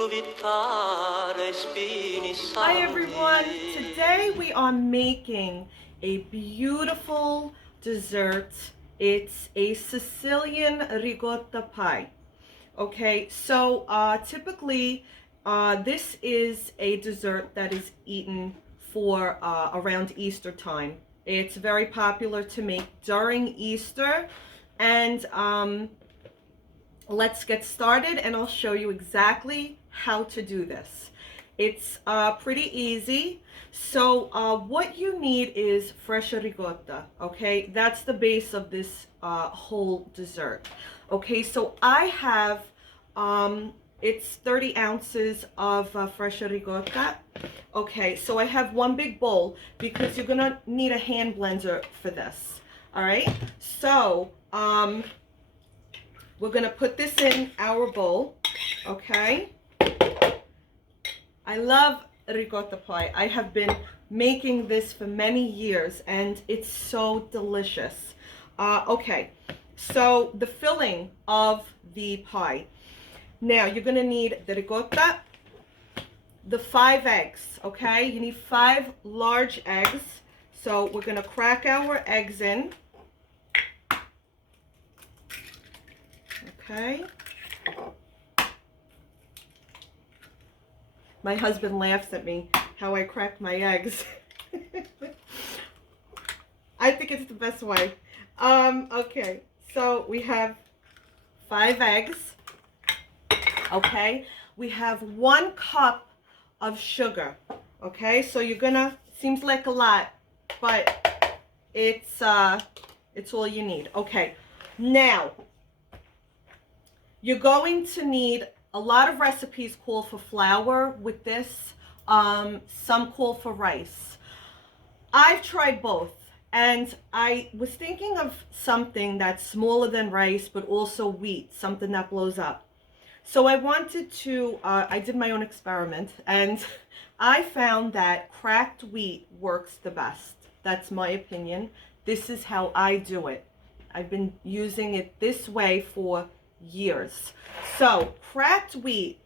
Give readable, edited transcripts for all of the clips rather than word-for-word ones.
Hi everyone, today we are making a beautiful dessert. It's a Sicilian ricotta pie. Okay, so typically this is a dessert that is eaten for around Easter time. It's very popular to make during Easter, and let's get started and I'll show you exactly how to do this. It's pretty easy. So what you need is fresh ricotta, okay? That's the base of this whole dessert. Okay, so I have, it's 30 ounces of fresh ricotta. Okay, so I have one big bowl because you're gonna need a hand blender for this. All right, so we're gonna put this in our bowl, okay? I love ricotta pie. I have been making this for many years and it's so delicious. Okay, so the filling of the pie. Now you're gonna need the ricotta, the 5 eggs, okay? You need 5 large eggs. So we're gonna crack our eggs in. Okay. My husband laughs at me how I crack my eggs. I think it's the best way. Okay, so we have 5 eggs. Okay, we have 1 cup of sugar. Okay, so you're gonna, seems like a lot, but it's all you need. Okay, now you're going to need, a lot of recipes call for flour with this, some call for rice. I've tried both, and I was thinking of something that's smaller than rice but also wheat, something that blows up. So I wanted to, I did my own experiment and I found that cracked wheat works the best. That's my opinion. This is how I do it. I've been using it this way for years. So cracked wheat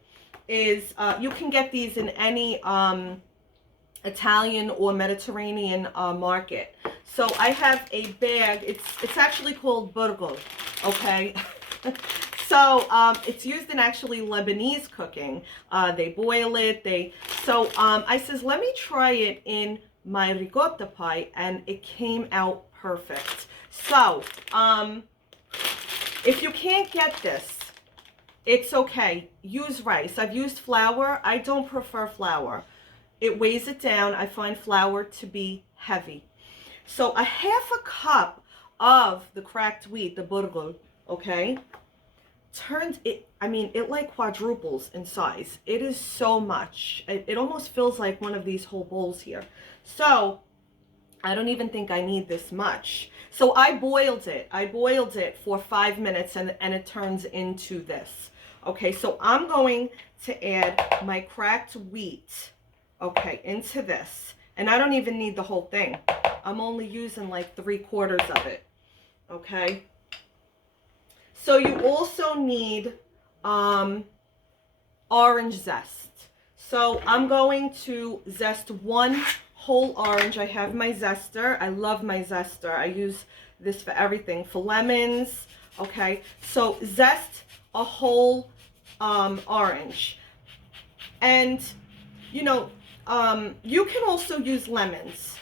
is, you can get these in any Italian or Mediterranean market. So I have a bag, it's actually called burgol, okay? So it's used in actually Lebanese cooking. They boil it, so I says, let me try it in my ricotta pie, and it came out perfect. So if you can't get this, it's okay. Use rice. I've used flour. I don't prefer flour. It weighs it down. I find flour to be heavy. So a 1/2 cup of the cracked wheat, the burgol, okay, turns it, I mean, it like quadruples in size. It is so much. It almost feels like one of these whole bowls here. So I don't even think I need this much. So I boiled it. I boiled it for 5 minutes and it turns into this. Okay, so I'm going to add my cracked wheat, okay, into this. And I don't even need the whole thing. I'm only using like 3/4 of it, okay? So you also need orange zest. So I'm going to zest 1 whole orange. I have my zester. I love my zester. I use this for everything, for lemons, okay? So zest a whole orange. And, you know, you can also use lemons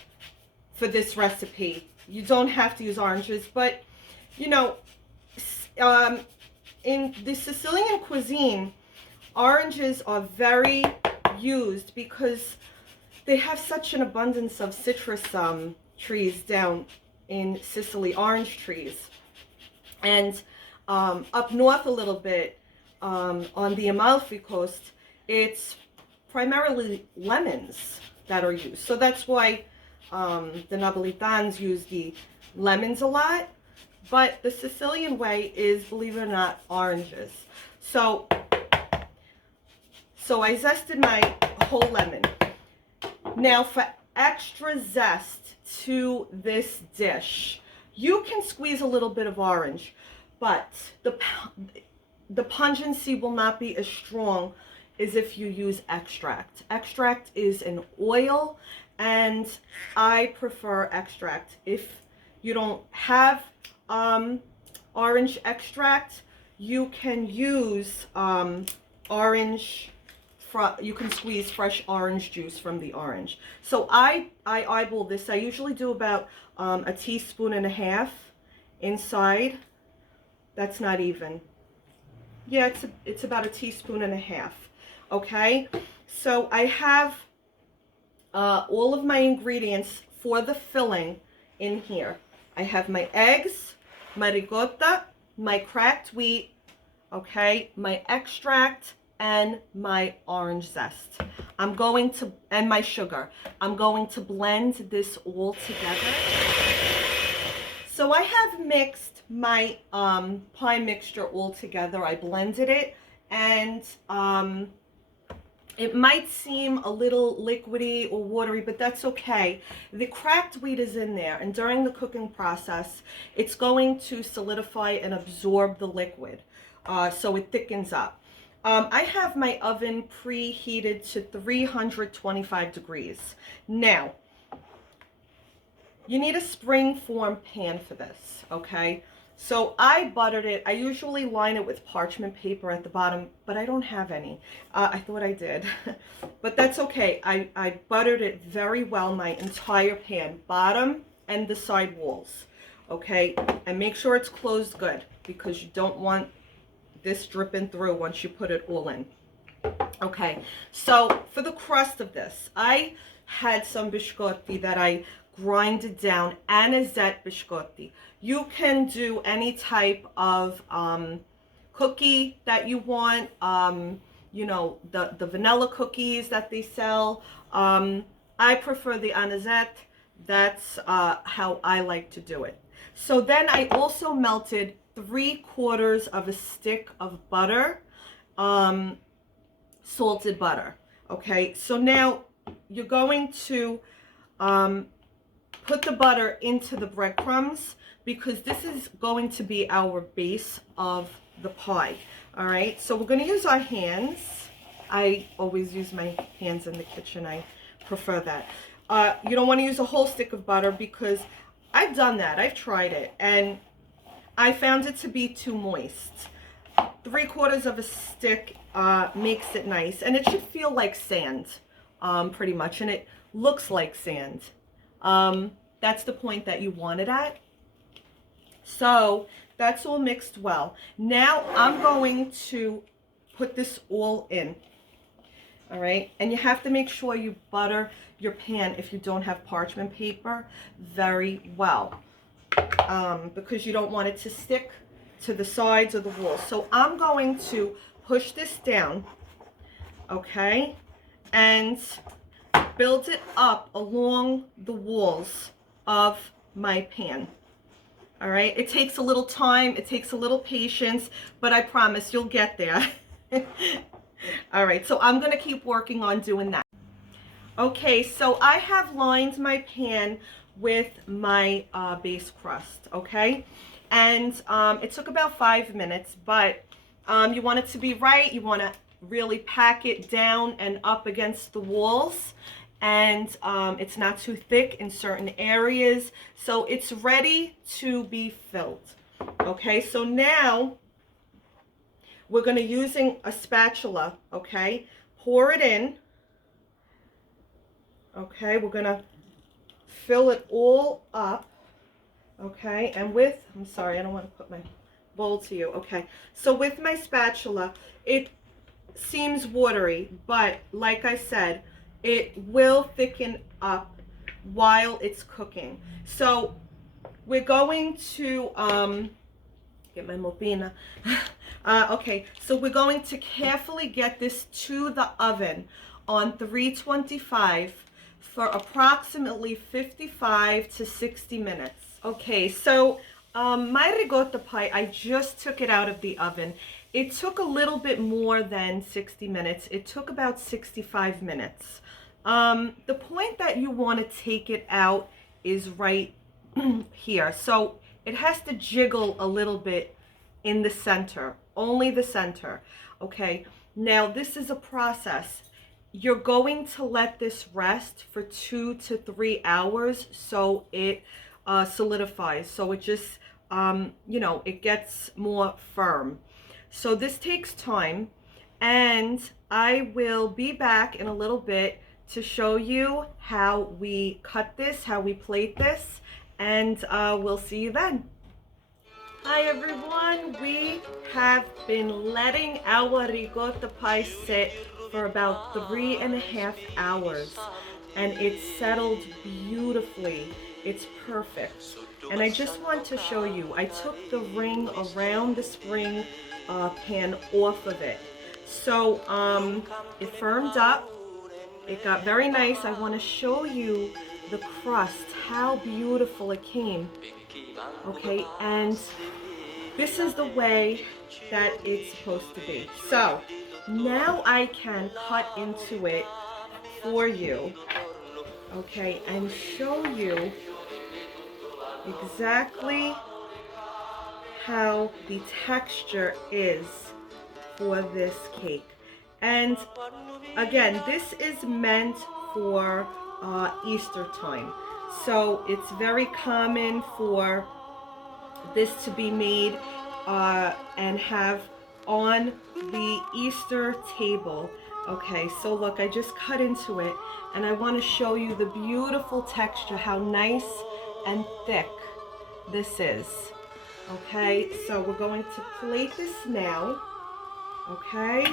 for this recipe. You don't have to use oranges, but, you know, in the Sicilian cuisine, oranges are very used because they have such an abundance of citrus trees down in Sicily, orange trees. And up north a little bit, on the Amalfi Coast, it's primarily lemons that are used. So that's why the Napolitans use the lemons a lot. But the Sicilian way is, believe it or not, oranges. So I zested my whole lemon. Now for extra zest to this dish, you can squeeze a little bit of orange, but the pungency will not be as strong is if you use extract. Extract is an oil, and I prefer extract. If you don't have orange extract, you can use you can squeeze fresh orange juice from the orange. So I eyeball this. I usually do about a teaspoon and a half inside. That's not even. Yeah, it's about a teaspoon and a half. Okay, so I have all of my ingredients for the filling in here. I have my eggs, my ricotta, my cracked wheat, okay, my extract, and my orange zest. And my sugar. I'm going to blend this all together. So I have mixed my pie mixture all together. I blended it, and it might seem a little liquidy or watery, but that's okay. The cracked wheat is in there, and during the cooking process, it's going to solidify and absorb the liquid, so it thickens up. I have my oven preheated to 325 degrees. Now, you need a spring form pan for this, okay? So I buttered it. I usually line it with parchment paper at the bottom, but I don't have any. I thought I did, but that's okay. I buttered it very well, my entire pan, bottom and the side walls, okay? And make sure it's closed good, because you don't want this dripping through once you put it all in. Okay, so for the crust of this, I had some biscotti that I grinded down, anisette biscotti. You can do any type of cookie that you want, you know, the vanilla cookies that they sell. I prefer the anisette. That's how I like to do it. So then I also melted 3/4 of a stick of butter, salted butter. Okay, so now you're going to put the butter into the breadcrumbs, because this is going to be our base of the pie. All right, so we're going to use our hands. I always use my hands in the kitchen. I prefer that. You don't want to use a whole stick of butter, because I've done that. I've tried it, and I found it to be too moist. 3/4 of a stick makes it nice, and it should feel like sand, pretty much, and it looks like sand. That's the point that you want it at. So that's all mixed well. Now I'm going to put this all in. All right, and you have to make sure you butter your pan, if you don't have parchment paper, very well, because you don't want it to stick to the sides or the walls. So I'm going to push this down, okay, and build it up along the walls of my pan. All right, it takes a little time, it takes a little patience, but I promise you'll get there. All right, so I'm gonna keep working on doing that. Okay, so I have lined my pan with my base crust, okay? And it took about 5 minutes, but you want it to be right. You want to really pack it down and up against the walls, and it's not too thick in certain areas, so it's ready to be filled. Okay, so now we're going to using a spatula, okay, pour it in. Okay, we're going to fill it all up, okay, and with, I'm sorry, I don't want to put my bowl to you, okay, so with my spatula, it seems watery, but like I said, it will thicken up while it's cooking. So we're going to get my mopina. Okay, so we're going to carefully get this to the oven on 325 for approximately 55 to 60 minutes. Okay, so my ricotta pie, I just took it out of the oven. It took a little bit more than 60 minutes. It took about 65 minutes. The point that you want to take it out is right here. So it has to jiggle a little bit in the center, only the center. Okay, Now, this is a process. You're going to let this rest for 2 to 3 hours so it solidifies. So it just, it gets more firm. So this takes time, and I will be back in a little bit to show you how we cut this, how we plate this, and we'll see you then. Hi everyone, we have been letting our ricotta pie sit for about 3.5 hours, and it's settled beautifully. It's perfect. And I just want to show you, I took the ring around the spring pan off of it. So it firmed up, it got very nice. I want to show you the crust, how beautiful it came. Okay, and this is the way that it's supposed to be. So now I can cut into it for you, okay, and show you exactly how the texture is for this cake. And again, this is meant for Easter time. So it's very common for this to be made and have on the Easter table. Okay, so look, I just cut into it, and I want to show you the beautiful texture, how nice and thick this is. Okay, so we're going to plate this now. Okay,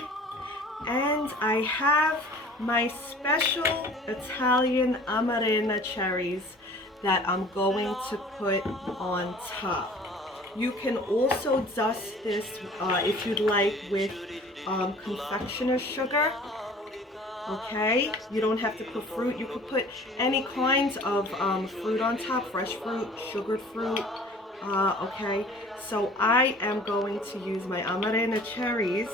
and I have my special Italian Amarena cherries that I'm going to put on top. You can also dust this if you'd like with confectioner's sugar. Okay, you don't have to put fruit. You could put any kinds of fruit on top, fresh fruit, sugared fruit. Okay, so I am going to use my Amarena cherries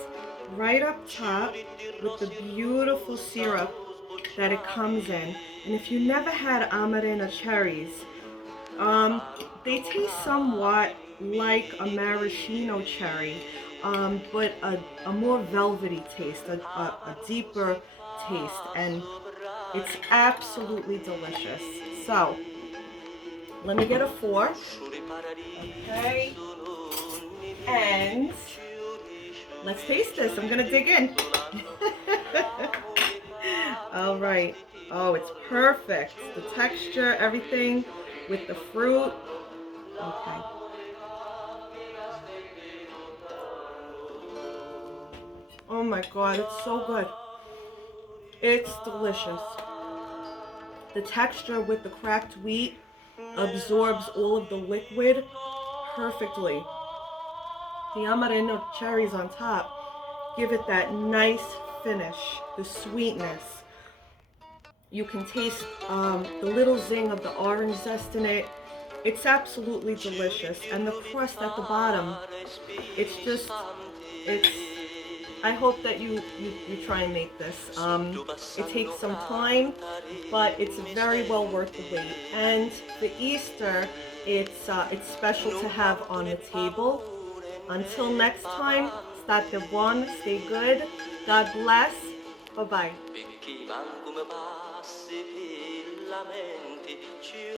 right up top with the beautiful syrup that it comes in. And if you never had Amarena cherries, they taste somewhat like a maraschino cherry, but a more velvety taste, a deeper taste, and it's absolutely delicious. So let me get a fork, okay, and let's taste this. I'm gonna dig in. All right. Oh, it's perfect. The texture, everything with the fruit. Okay. Oh my God, it's so good. It's delicious. The texture with the cracked wheat absorbs all of the liquid perfectly. The Amarena cherries on top give it that nice finish, the sweetness. You can taste the little zing of the orange zest in it. It's absolutely delicious. And the crust at the bottom, it's just, I hope that you try and make this. It takes some time, but it's very well worth the wait. And for Easter, it's special to have on the table. Until next time, state buon, stay good. God bless. Bye-bye.